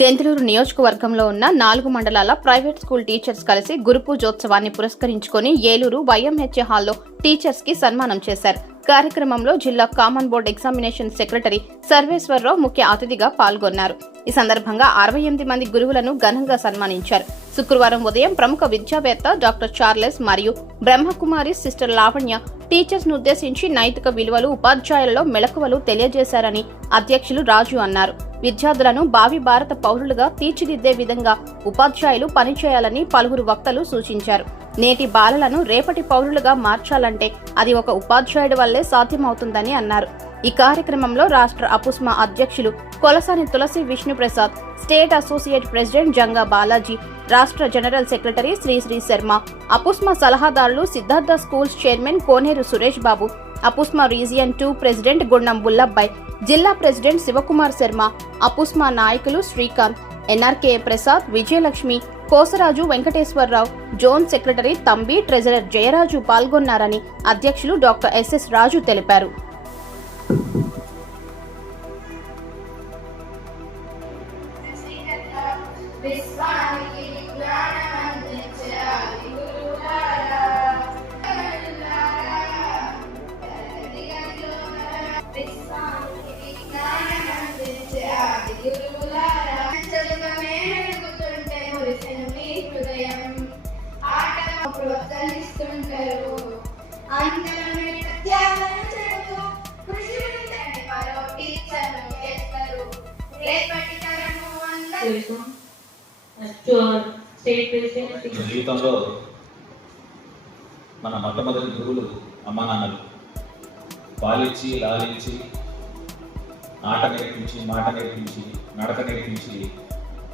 దెంతులూరు నియోజకవర్గంలో ఉన్న నాలుగు మండలాల ప్రైవేట్ స్కూల్ టీచర్స్ కలిసి గురు పూజోత్సవాన్ని పురస్కరించుకొని ఏలూరు వైఎంహెచ్ఏ హాల్లో టీచర్స్కి సన్మానం చేశారు. కార్యక్రమంలో జిల్లా common board examination secretary Sarveswararao ముఖ్య అతిథిగా పాల్గొన్నారు. ఈ సందర్భంగా అరవై ఎనిమిది మంది గురువులను ఘనంగా సన్మానించారు. శుక్రవారం ఉదయం ప్రముఖ విద్యావేత్త డాక్టర్ చార్లెస్ మరియు బ్రహ్మకుమారి సిస్టర్ లావణ్య టీచర్స్ను ఉద్దేశించి నైతిక విలువలు ఉపాధ్యాయులలో మెళకువలు తెలియజేశారని అధ్యక్షులు రాజు అన్నారు. విద్యార్థులను భావి భారత పౌరులుగా తీర్చిదిద్దే విధంగా ఉపాధ్యాయులు పనిచేయాలని పలువురు వక్తలు సూచించారు. నేటి బాలలను రేపటి పౌరులుగా మార్చాలంటే అది ఒక ఉపాధ్యాయుడి వల్లే సాధ్యమవుతుందని అన్నారు. ఈ కార్యక్రమంలో రాష్ట్ర అపుస్మా అధ్యక్షులు Kolasani Tulasi Vishnuprasad state associate president Janga Balaji రాష్ట్ర జనరల్ సెక్రటరీ శ్రీశ్రీ శర్మ అపుస్మా సలహాదారులు Siddhartha schools chairman Koneru Suresh Babu APUSMA region two president Gundam Bullabbai జిల్లా ప్రెసిడెంట్ శివకుమార్ శర్మ అపుస్మా నాయకులు Srikanth NRK Prasad Vijayalakshmi Kosaraju Venkateswararao zone secretary Tambi treasurer Jayaraju పాల్గొన్నారని అధ్యక్షులు doctor SS రాజు తెలిపారు. జీవితంలో మన మొట్టమొదటి గురువులు అమ్మా నాన్నలు. పాలించి లాలించి ఆట నేర్పించి మాట నేర్పించి నడక నేర్పించి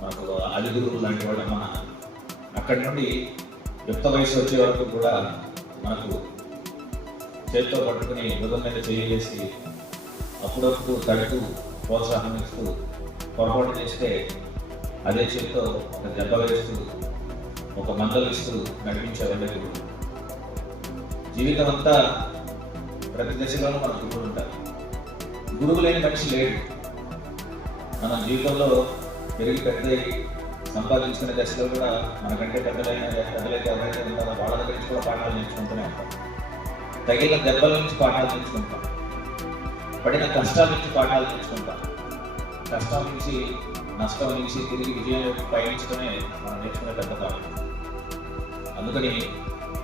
మనకు ఆది లాంటి వాళ్ళు అమ్మా నాన్న అక్కడి నుండి యుక్త వయసు వచ్చే వరకు కూడా మనకు చేతితో పట్టుకుని మృగం మీద చేసి అప్పుడప్పుడు తడుతూ ప్రోత్సాహం ఇస్తూ పొరపాటు చేస్తే అదే చేతితో ఒక దెబ్బ వేస్తూ ఒక మందలిస్తూ ఇస్తూ నడిపించే జీవితం అంతా ప్రతి దశలోనూ మన గురువులు ఉంటారు. గురువు లేని మనిషి లేడు. మన జీవితంలో పెరిగి పెద్ద సంపాదించుకునే దశలో కూడా మనకంటే పెద్దలైన పెద్దలైతే ఎవరైతే ఉంటారో వాళ్ళ దగ్గర నుంచి కూడా పాఠాలు నేర్చుకుంటూనే ఉంటాం. తగిన దెబ్బల నుంచి పాఠాలు నేర్చుకుంటాం. పడిన కష్టాల నుంచి పాఠాలు నేర్చుకుంటాం. కష్టం నుంచి నష్టం నుంచి తిరిగి విజయం పయనించడమే మనం నేర్చుకునే పెద్ద పాఠం అందుకని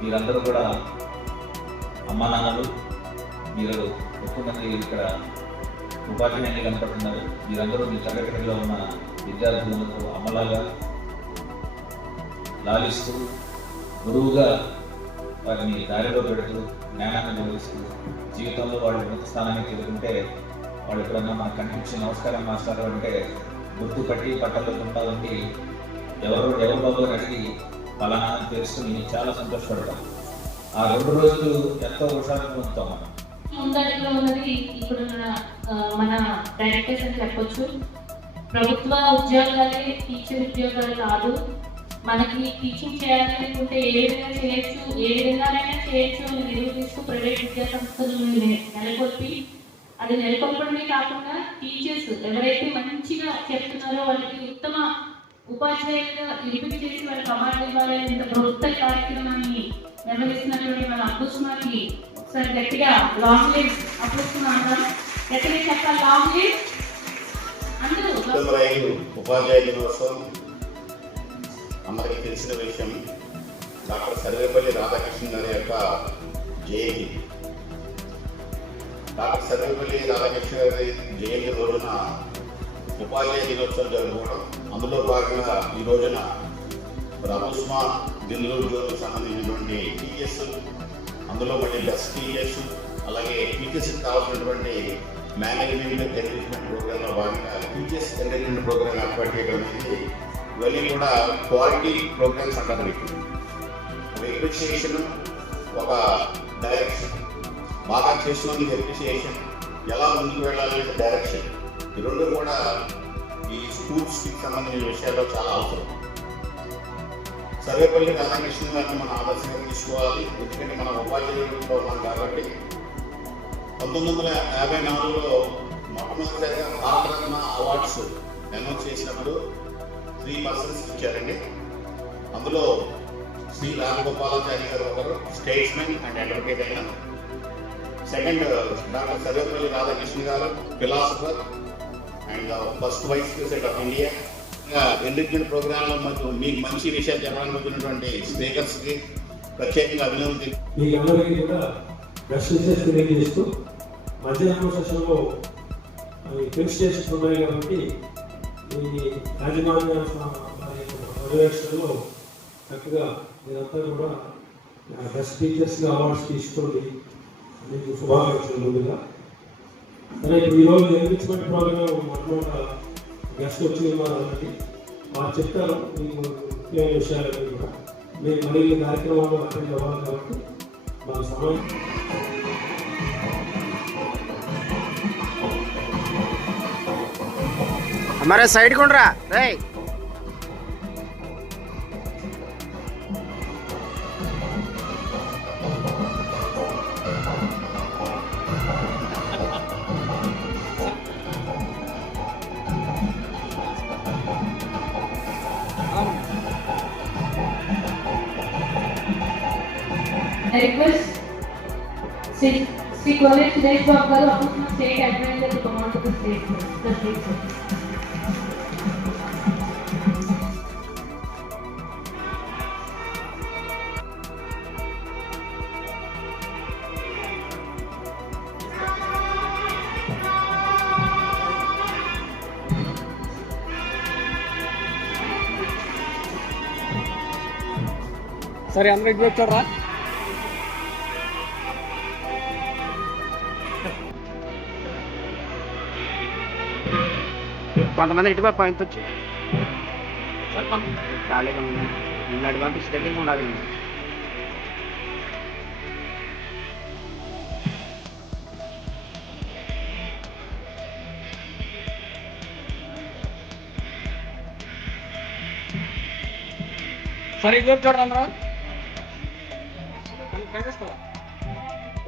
మీరందరూ కూడా అమ్మా నాన్నలు మీరు ఎక్కువ మంది ఇక్కడ ఉపాధ్యాయులు కనపడుతున్నారు. మీరందరూ మీ తరగతిలో ఉన్న విద్యార్థులకు అమ్మలాగా లాలిస్తూ గురువుగా వారిని దారిలో పెడుతూ జ్ఞానాన్ని బోధిస్తూ జీవితంలో వాళ్ళు ఉన్నత స్థానానికి చేరుకుంటే వాళ్ళు ఎప్పుడన్నా మనకు కనిపించి నమస్కారం మాస్టర్ అంటే గుర్తుపట్టి పట్టకుండా ఉండి ఎవరు ఎవరు బాబు అని అడిగి ఫలానా అని తెలుసుకుని చాలా సంతోషపడతాం ఆ రెండు రోజులు ఎంతో ఉత్సాహం పొందుతాం మనం. ముందడుగులో ఉన్నది ఇప్పుడు మన మన డైరెక్టర్స్ అని చెప్పొచ్చు. ప్రభుత్వ ఉద్యోగాలే టీచర్ ఉద్యోగాలు కాదు. మనకి టీచింగ్ చేయాలి అనుకుంటే ఏ విధంగా చేయొచ్చు ఏ విధంగానైనా చేయొచ్చు అని నిరూపిస్తూ ప్రైవేట్ విద్యా సంస్థలు నె- నెలకొల్పి అది నెలకొల్పడమే కాకుండా టీచర్స్ ఎవరైతే మంచిగా చెప్తున్నారో వాళ్ళకి ఉత్తమ ఉపాధ్యాయులుగా ఎంపిక చేసి వాళ్ళకి అవార్డు ఇవ్వాలని ఇంత ప్రభుత్వ కార్యక్రమాన్ని నిర్వహిస్తున్నటువంటి మన అబ్బుస్మాకి ఒకసారి గట్టిగా లాంగ్ లీవ్ అబ్బుస్మా అంటాం గట్టిగా చెప్పాలి లాంగ్ లీవ్ అందరూ ఉపాధ్యాయ దినోత్సవం అందరికీ తెలిసిన విషయం. డాక్టర్ సర్వేపల్లి రాధాకృష్ణ గారి యొక్క జయంతి. డాక్టర్ సర్వేపల్లి రాధాకృష్ణ గారి జయంతి రోజున ఉపాధ్యాయ దినోత్సవం జరుపుకోవడం. అందులో భాగంగా ఈ రోజున ప్రభుస్మా దిల్లూరు జోన్కు సంబంధించినటువంటి టీఎస్ అందులో మళ్ళీ బస్ టీఎస్ అలాగే టీచర్స్కి కావాల్సినటువంటి మేనేజ్మెంట్ ఎంకరేజ్మెంట్ ప్రోగ్రాంలో భాగంగా టీచర్స్ ఎంకరేజ్మెంట్ ప్రోగ్రామ్ ఏర్పాటు చేయడం అనేది ఇవన్నీ కూడా క్వాలిటీ ప్రోగ్రామ్స్ అంటారు వీటిని. ఒక ఎప్రిసియేషన్ ఒక డైరెక్షన్. బాగా చేసినందుకు ఎప్రిసియేషన్ ఎలా ముందుకు వెళ్ళాలనే డైరెక్షన్ ఈ రెండు కూడా ఈ స్కూల్స్కి సంబంధించిన విషయాల్లో చాలా అవసరం. సర్వేపల్లి రాధాకృష్ణ గారిని మనం ఆదర్శంగా తీసుకోవాలి. ఎందుకంటే మనం ఉపాధ్యాయులతో ఉన్నాం కాబట్టి. పంతొమ్మిది వందల యాభై నాలుగులో మొట్టమొదటిసారిగా భారతరత్న అవార్డ్స్ అనౌన్స్ చేసినప్పుడు త్రీ పర్సన్స్ ఇచ్చారండి. అందులో శ్రీ రామగోపాలాచారి గారు ఒకరు స్టేట్స్మెన్ అండ్ అడ్వకేట్ అయిన సెకండ్ డాక్టర్ సర్వేపల్లి రాధాకృష్ణ గారు philosopher and first vice president of India enrichment ప్రోగ్రాంలో మాకు మీకు మంచి విషయాలు చెప్పడానికి వచ్చినటువంటి స్పీకర్స్కి ప్రత్యేకంగా అభినందన మీకు అందరికీ కూడా బెస్ట్ విషెస్ తెలియజేస్తూ మధ్యాహ్నం సెషన్లో ఉన్నాయి కాబట్టి ఈ యాజమాన్య పర్యవేక్షణలో చక్కగా మీరంతా కూడా బెస్ట్ టీచర్స్గా అవార్డ్స్ తీసుకోండి. మీకు శుభాకాంక్షలు ముందుగా సరే ఇప్పుడు ఈరోజు ఎన్రిచ్మెంట్ ప్రోగ్రామ్ మొట్టమొదట గెస్ట్ వచ్చి ఉన్నారు ఆల్రెడీ వారు చెప్తారు మీకు ముఖ్యమైన విషయాలన్నీ కూడా మీరు మళ్ళీ ఈ కార్యక్రమంలో అటెండ్ అవ్వాలి కాబట్టి మన సమయం हमारे साइड कौन रहा क्वालिटी टुडे को आप करो आप अपना स्टेट एडवाइजर के कमांड को स्टेट में स्टेट से सर हंड्रेड चल रहा है కొంతమంది ఇటు పంపించు ఖాళీగా ఉంది. పంపించడానికి ఉండాలి. సరే ఇటు చూడండి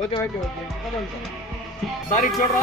ఓకే ఓకే ఓకే. సార్ ఇటు చూడరా?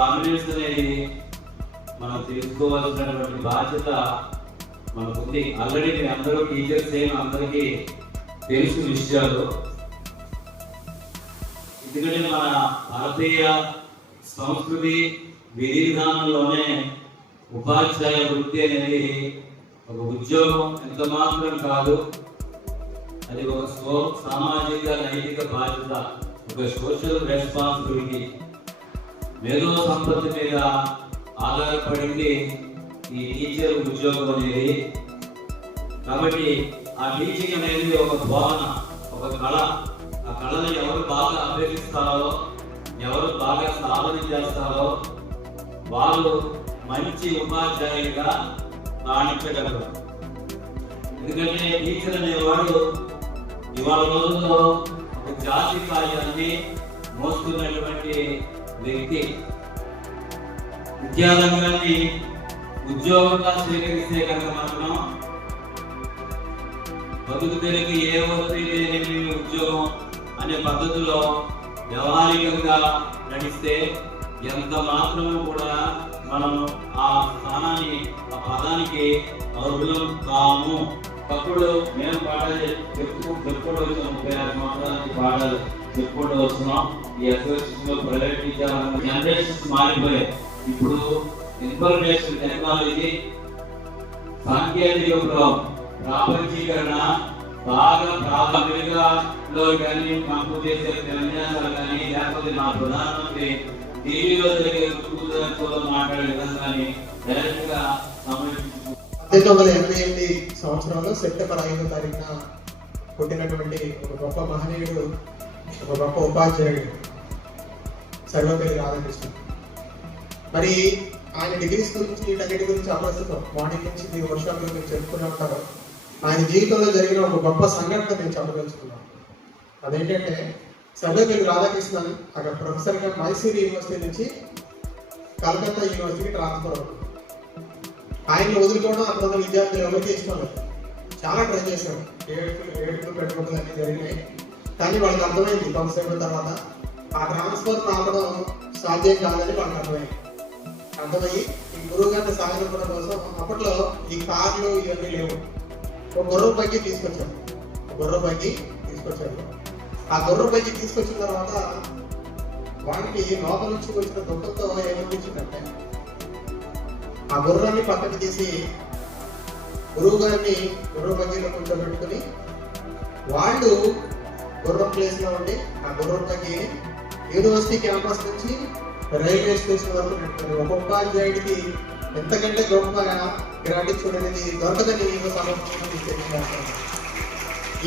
ఈ ప్రామినెన్స్ అనేది మనం తెలుసుకోవాల్సినటువంటి బాధ్యత మనకుంది. ఆల్రెడీ మీ అందరూ టీచర్స్ ఏం అందరికీ తెలుసు విషయాలు. ఎందుకంటే మన భారతీయ సంస్కృతి విధి విధానంలోనే ఉపాధ్యాయ వృత్తి అనేది ఒక ఉద్యోగం ఎంత మాత్రం కాదు అది ఒక స్వ సామాజిక నైతిక బాధ్యత ఒక సోషల్ రెస్పాన్సిబిలిటీ మేధో సంపత్తి మీద ఆధారపడింది ఈ టీచర్ ఉద్యోగం అనేది. కాబట్టి ఆ టీచింగ్ అనేది ఒక భావన ఒక కళ. ఆ కళను ఎవరు బాగా అభ్యసిస్తారో ఎవరు బాగా సాధన చేస్తారో వాళ్ళు మంచి ఉపాధ్యాయులుగా రాణించగలరు. ఎందుకంటే టీచర్ అనేవాడు ఇవాళ రోజుల్లో ఒక జాతి కార్యాన్ని మోస్తున్నటువంటి వ్యక్తి విద్యారంగాన్ని ఉద్యోగంగా స్వీకరిస్తే కనుక మాత్రం బతుకు తెరికి ఏ వస్తే ఉద్యోగం అనే పద్ధతిలో వ్యవహారికంగా నడిస్తే ఎంత మాత్రము కూడా మనం ఆ స్థానాన్ని ఆ పదానికి అర్హులం కాము. అప్పుడు మేము పాడాలి చెప్పుకు చెప్పుకుంటూ వచ్చినాం ముప్పై ఆరు సంవత్సరాలకి పాడాలి చెప్పుకుంటూ వస్తున్నాం. ఈ అసోసియేషన్ ప్రైవేట్ విద్యారంగం జనరేషన్స్ మారిపోయాయి. ఇప్పుడు ఇన్ఫర్మేషన్ టెక్నాలజీ సాంకేతిక ప్రాపంచీకరణ బాగా ప్రాథమికలో కానీ మాకు చేసే ఉపన్యాసాలు కానీ లేకపోతే మా ప్రధానమంత్రి టీవీలో జరిగే కూతురు మాట్లాడే విధంగానే డైరెక్ట్గా సమయం పంతొమ్మిది వందల ఎనభై ఎనిమిది సంవత్సరంలో సెప్టెంబర్ ఐదో తారీఖున పుట్టినటువంటి ఒక గొప్ప మహనీయుడు ఒక గొప్ప ఉపాధ్యాయుడు సర్వపల్లి రాధాకృష్ణ. మరి ఆయన డిగ్రీస్ గురించి వీటన్నిటి గురించి ఆలోచిస్తాం. మార్నింగ్ నుంచి మీ వర్షాప్ మీరు చెప్పుకునే ఉంటారు. ఆయన జీవితంలో జరిగిన ఒక గొప్ప సంఘటన నేను చెప్పదలుచుకున్నాను అదేంటంటే సర్వపల్లి రాధాకృష్ణన్ అక్కడ ప్రొఫెసర్గా మైసూర్ యూనివర్సిటీ నుంచి కలకత్తా యూనివర్సిటీకి ట్రాన్స్ఫర్ అవుతుంది ఆయన్ని వదులుకోవడం అక్కడ ఉన్న విద్యార్థులు ఎవరికి ఇష్టం లేదు చాలా ట్రై చేశాడు ఏడుపులు ఏడుపులు పెట్టుకోవడం అన్నీ జరిగినాయి. కానీ వాళ్ళకి అర్థమైంది కొంతసేపు తర్వాత ఆ ట్రాన్స్ఫర్ ఆపడం సాధ్యం కాదని వాళ్ళకి అర్థమైంది. అర్థమయ్యి ఈ గురువు గారిని సాగనంపడం కోసం అప్పట్లో ఈ కార్లు ఇవన్నీ లేవు. ఒక గుర్రం పైకి తీసుకొచ్చారు. ఒక గుర్రం పైకి తీసుకొచ్చారు. ఆ గుర్రం పైకి తీసుకొచ్చిన తర్వాత వాడికి లోపల నుంచి వచ్చిన దుఃఖంతో ఏమనిపించిందంటే ఆ గుర్రాన్ని పక్కన తీసి గురువు గారిని గుర్రం బగ్గీలో కూర్చోబెట్టుకుని వాళ్ళు గుర్రం ప్లేస్లో ఉండి ఆ గుర్రం తగ్గి యూనివర్సిటీ క్యాంపస్ నుంచి రైల్వే స్టేషన్ వరకు నడిపారు ఒక ఉపాధ్యాయుడికి ఎంతకంటే గొప్ప గ్రాటిట్యూడ్ అనేది దొరకదని ఈ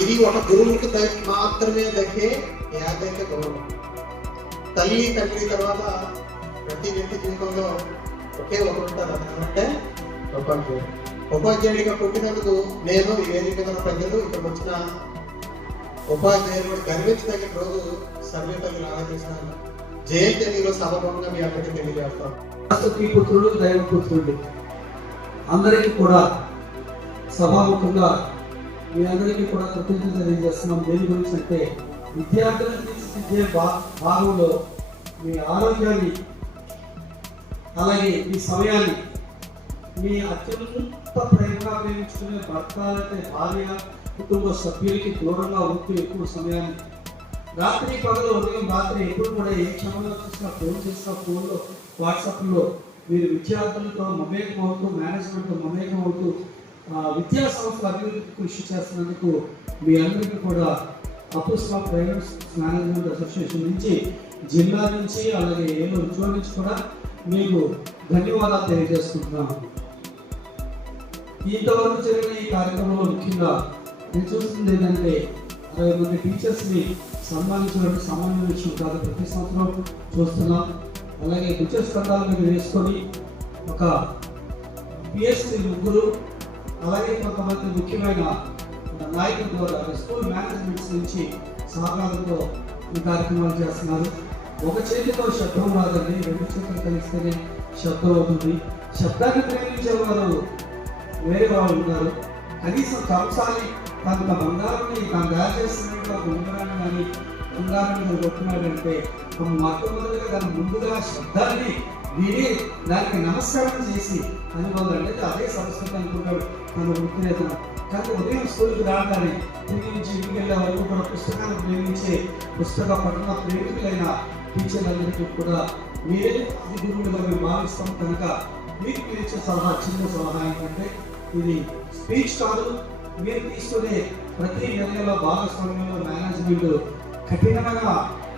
ఇది ఒక గురువుకి మాత్రమే దక్కే ఏకైక గౌరవం తల్లి తండ్రి తర్వాత ప్రతి వ్యక్తి జీవితంలో ఒకే ఒకరు ఉంటారు అదేంటంటే ఉపాధ్యాయుడు ఉపాధ్యాయుడిగా పుట్టినందుకు నేను ఈ వేదిక ప్రజలు ఇక్కడికి వచ్చిన ఉపాధ్యాయులు గర్వించదగిన రోజు సర్వే ప్రజలు ఆలోచిస్తున్నాను జయంతి మీరు సమగ్రంగా మీ అందరికీ తెలియజేస్తాను సరస్వతి పుత్రుడు దైవపుత్రుడు అందరికీ కూడా సభాముఖంగా మీ అందరికీ కూడా కృతజ్ఞత తెలియజేస్తున్నాం. దేని గురించి అంటే విద్యార్థులను తీర్చిదిద్దే భా భాగంలో మీ ఆరోగ్యాన్ని అలాగే మీ సమయాన్ని మీ అత్యంత ప్రేమగా ప్రేమించుకునే భర్త లేకపోతే భార్య కుటుంబ సభ్యులకి దూరంగా ఉంటూ ఎక్కువ సమయాన్ని రాత్రి పగలు ఉదయం రాత్రి ఎప్పుడు కూడా ఏ క్షణంలో చూసినా ఫోన్ చేసినా ఫోన్లో వాట్సాప్లో మీరు విద్యార్థులతో మమేకం అవుతూ మేనేజ్మెంట్తో మమేకం అవుతూ విద్యా సంస్థల అభివృద్ధికి కృషి చేస్తున్నందుకు మీ అందరికీ కూడా అపుస్మా ప్రైవేట్ మేనేజ్మెంట్ అసోసియేషన్ నుంచి జిల్లా నుంచి అలాగే ఏలూరు జోన్ నుంచి కూడా మీకు ధన్యవాదాలు తెలియజేస్తున్నాను. ఇంతవరకు జరిగిన ఈ కార్యక్రమంలో ముఖ్యంగా నేను చూస్తుంది ఏంటంటే అరవై మంది టీచర్స్ని సన్మానించడం సామాన్య విషయం కాదు. ప్రతి సంవత్సరం చూస్తున్నాం. అలాగే టీచర్స్ పట్టాలు మీరు వేసుకొని ఒక పిఎస్సి ముగ్గురు అలాగే కొంతమంది ముఖ్యమైన నాయకుల ద్వారా స్కూల్ మేనేజ్మెంట్స్ నుంచి సహకారంతో ఈ కార్యక్రమాలు చేస్తున్నారు. ఒక చేతితో శబ్దం రాదండి రెండు చేతులు కలిస్తేనే శబ్దం అవుతుంది. శబ్దాన్ని ప్రేమించే వారు వేరే వాళ్ళు ఉన్నారు. కనీసం కంసాలి తన బంగారాన్ని తాను తయారు చేస్తున్నట్టు బంగారాన్ని కానీ బంగారాన్ని కొట్టున్నాడంటే మొట్టమొదటిగా దాని ముందుగా శబ్దాన్ని విని దానికి నమస్కారం చేసి అని అదే సంస్కృతి అనుకుంటాడు. తన వృత్తినేతను కానీ ఉదయం స్కూల్కి రాగానే తిరిగి నుంచి ఇంటికి వెళ్ళే వరకు కూడా పుస్తకాన్ని ప్రేమించే పుస్తక పఠన ప్రేమికులైన టీచర్లందరికీ కూడా మీరే అది గురువులుగా మేము భావిస్తాం కనుక మీకు మీరు ఇచ్చే సలహా చిన్న సలహా ఏంటంటే ఇది స్పీచ్ కాదు. మీరు తీసుకునే ప్రతి నిర్ణయంలో భాగస్వామ్యంలో మేనేజ్మెంట్ కఠినమైన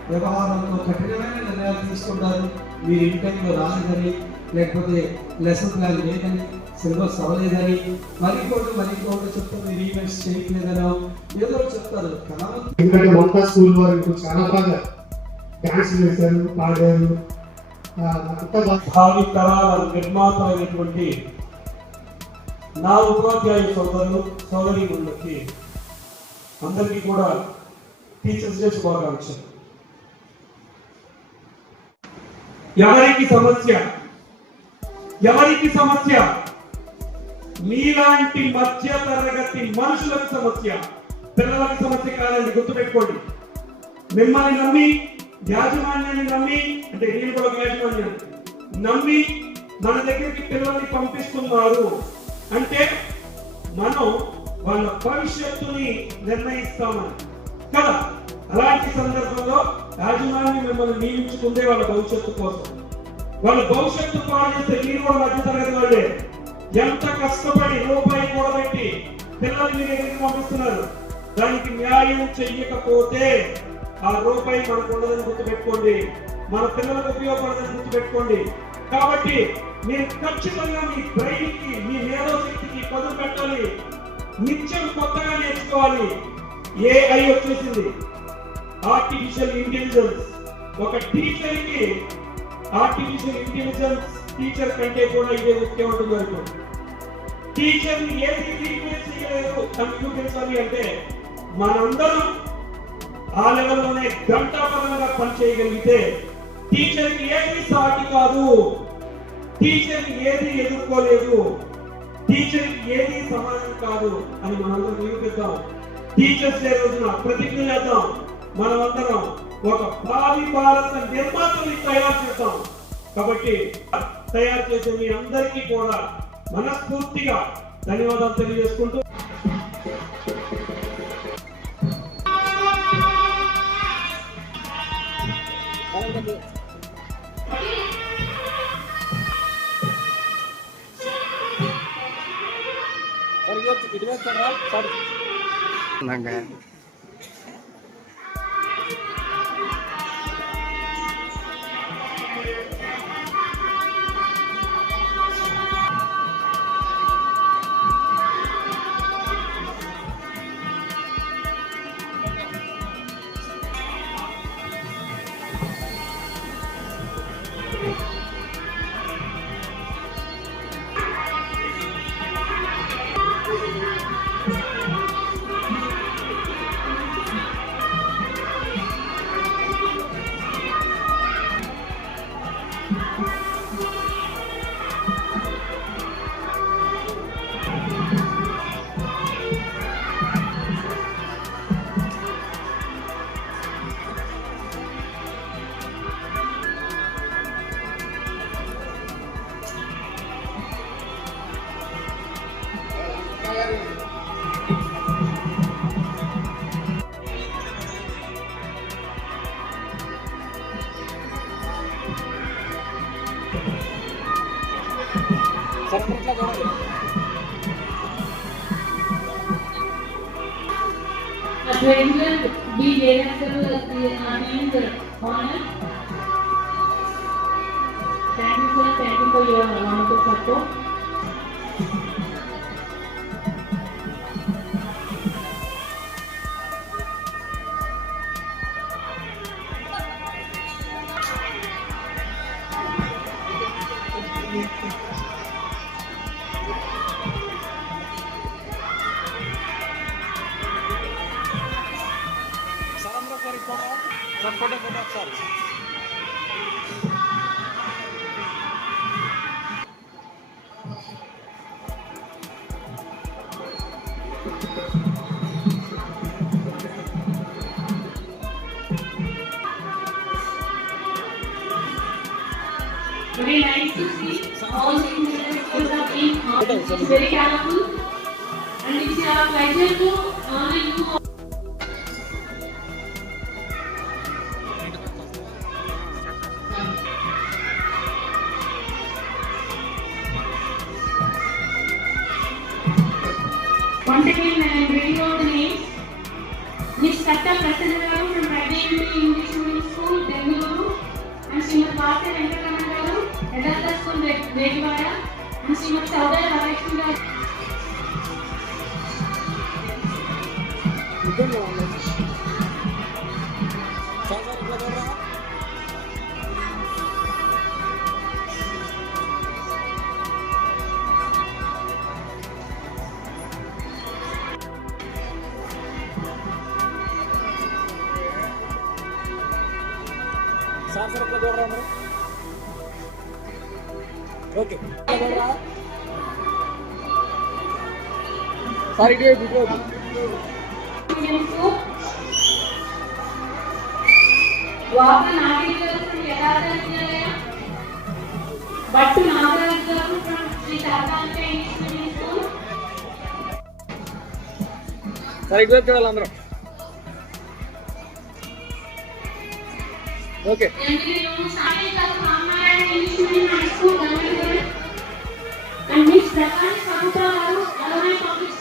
వ్యవహారంలో కఠినమైన నిర్ణయాలు తీసుకుంటారు. మీరు ఇన్ టైంలో రాలేదని లేకపోతే లెసన్ ప్లాన్ లేదని సిలబస్ అవ్వలేదని మరి ఇంకోటి మరి ఇంకోటి చెప్తే మీరు ఈవెంట్స్ చేయట్లేదనో ఏదో చెప్తారు. కదా మొత్తం స్కూల్ వారు చాలా బాగా డాన్స్ చేశారు పాడారు భావి తరాల నిర్మాత అయినటువంటి నా ఉపాధ్యాయ సోదరులు సోదరీమణులకి అందరికీ కూడా టీచర్స్ డే శుభాకాంక్షలు. ఎవరికి సమస్య? ఎవరికి సమస్య? మీలాంటి మధ్య తరగతి మనుషులకు సమస్య. పిల్లలకు సమస్య కాదండి గుర్తుపెట్టుకోండి. మిమ్మల్ని నమ్మి యాజమాన్యాన్ని నమ్మి అంటే నేను కూడా ఒక నమ్మి మన దగ్గరికి పిల్లల్ని పంపిస్తున్నారు. అంటే మనం వాళ్ళ భవిష్యత్తుని నిర్ణయిస్తామని. కదా? అలాంటి సందర్భంలో యాజమాన్యం మిమ్మల్ని నియమించుకుందే వాళ్ళ భవిష్యత్తు కోసం. వాళ్ళ భవిష్యత్తు పాలిస్తే మీరు కూడా మధ్య తరగతి వాళ్ళే. ఎంత కష్టపడి రూపాయి కూడబెట్టి పిల్లల్ని మీ దగ్గరికి పంపిస్తున్నారు? దానికి న్యాయం చెయ్యకపోతే ఆ రూపాయి మనకు ఉండదని గుర్తుపెట్టుకోండి. మన పిల్లలకు ఉపయోగపడదని గుర్తుపెట్టుకోండి. కాబట్టి మీరు ఖచ్చితంగా మీ బ్రెయిన్కి మీ మేధోశక్తికి పదులు పెట్టాలి. నిత్యం కొత్తగా నేర్చుకోవాలి. ఏఐ వచ్చేసింది. ఆర్టిఫిషియల్ ఇంటెలిజెన్స్ ఒక టీచర్కి ఆర్టిఫిషియల్ ఇంటెలిజెన్స్ టీచర్ కంటే కూడా ఇదే ముఖ్యం ఉంటుంది అనుకోండి టీచర్ ఏది రీప్లేస్ చేయలేదు. కంప్యూటర్స్ అంటే మనందరం ఆ లెవెల్లోనే గంటాపరంగా పనిచేయగలిగితే టీచర్కి ఏది సాటి కాదు. టీచర్ ఏది ఎదుర్కోలేదు. టీచర్ ఏది సమానం కాదు అని మనందరం నిరూపిద్దాం. టీచర్స్ డే రోజున ప్రతిజ్ఞ చేద్దాం. మనమందరం ఒక భావి భారత నిర్మాతని తయారు చేద్దాం. కాబట్టి తయారు చేసే మీ అందరికీ కూడా మనస్ఫూర్తిగా ధన్యవాదాలు తెలియజేసుకుంటూ நாங்கள் president be director and honor. Thank you sir, thank you for your wonderful support. Very nice to see all the students are being very colorful and it's a pleasure to honor you. Once sir ఇటు వైపు, ఇటు వైపు. Water బట్టు నాగరాజు గారు Shri Sharadamba English school sir ఇటు చూడాలి అందరూ okay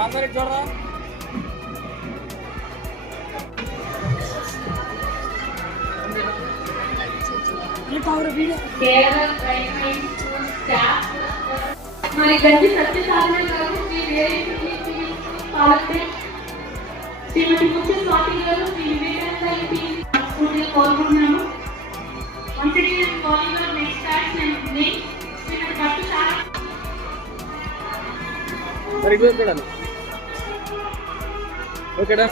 sir sir ఇటు చూడరా కేరళ ప్రైమరీ స్కూల్ స్టాఫ్ మరి గంటి సత్యసాధన గారు శ్రీ వేరేంద్ర పాలక్టెక్ శ్రీమతి ముఖ్య స్వాతి గారు శ్రీ వివేకానంద ఇంటి స్కూల్ కోరుకుంటున్నాను Once again, I'm calling our next batch and name, శ్రీమతి పట్టు సార్ సార్ ఇటు వైపు ఓకేడా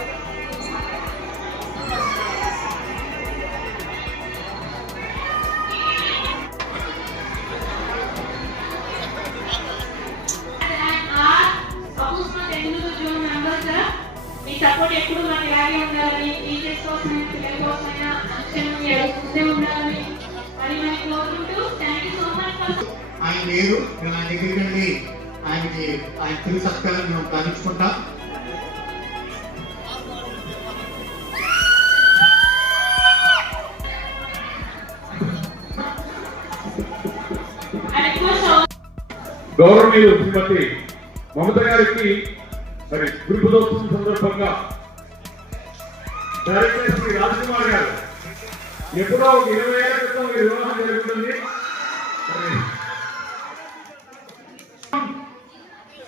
సపోర్ట్ ఎప్పుడు ఇలాగే ఉండాలని టీచర్స్ కోసమైనా పిల్లల కోసమైనా ఉండాలని మరి మనం కోరుకుంటూ థ్యాంక్ యూ సో మచ్ ఆయన లేరు నేను ఆయన దగ్గరికి వెళ్ళి ఆయనకి ఆయన తిరిగి సత్కారం మేము ప్రార్థించుకుంటాం గౌరవనీయులు శ్రీమతి మమత గారికి మరి గురుపుదోత్సవం సందర్భంగా డైరెక్టర్ శ్రీ రాజ్కుమార్ గారు ఎప్పుడో ఒక ఇరవై ఏళ్ళ క్రితం ఈ వివాహం జరుగుతుంది. మరి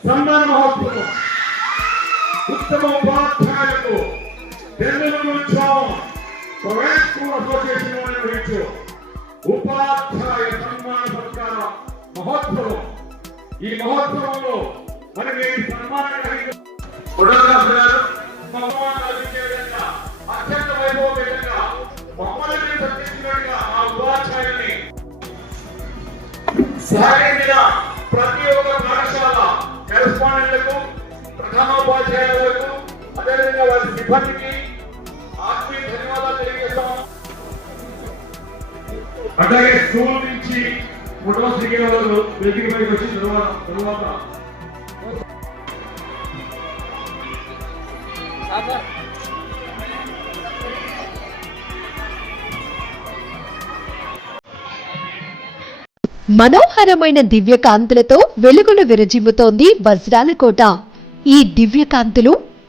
సన్మాన మహోత్సవం ఉత్తమ ఉపాధ్యాయులకు తెలంగాణ ఉత్సవం అసోసియేషన్ నిర్వహించు ఉపాధ్యాయ సన్మాన సత్కార మహోత్సవం. ఈ మహోత్సవంలో మీరు సన్మానం ఫోటోగ్రాఫర్ గారు విధంగా అత్యంత వైభవపేతంగా మమ్మల్ని ఆ ఉపాధ్యాయుల్ని ప్రతి ఒక్క పాఠశాల కరెస్పాండెంట్లకు ప్రధానోపాధ్యాయులకు అదేవిధంగా వారి సిబ్బందికి ఆత్మీయ ధన్యవాదాలు తెలియజేస్తాము అట్లాగే స్కూల్ నుంచి ఫోటోస్ దిగే వాళ్ళు వెతికి పైకి వచ్చిన తర్వాత తర్వాత. మనోహరమైన దివ్యకాంతులతో వెలుగులు విరజిమ్ముతోంది వజ్రాలకోట. ఈ దివ్యకాంతులు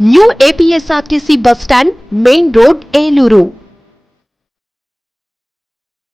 New APSRTC bus stand main road Eluru